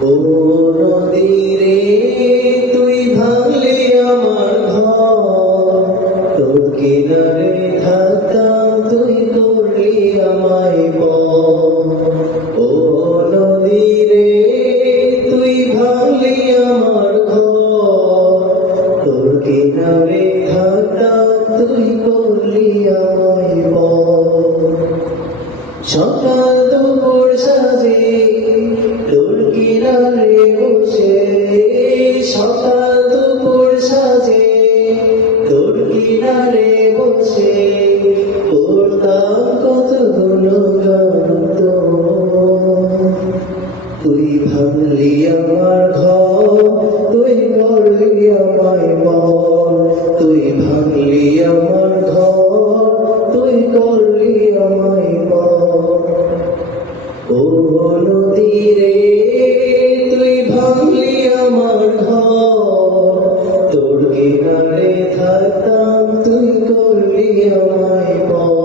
ও নদী রে তুই ভাঙলি আমার ঘর, তোর কিনারে থাকতাম তুই করলি আমায় পর। ও নদী রে তুই ভাঙলি আমার ঘর, তোর কিনারে থাকতাম তুই করলি আমায় পর। সকাল দুপুর সাজে তোর কিনারে বসে, সকাল দুপুর সাজে তোর কিনারে বসে করতাম কত গুণগান তোর। তুই ভাঙলি আমার ঘর, তুই করলি আমায় পর। তুই ভাঙলি আমার ঘর, তুই করলি আমায় পর। ও নদী রে তুই ভাঙলি আমার ঘর, তোর কিনারে থাকতাম তুই করলি আমায় পর।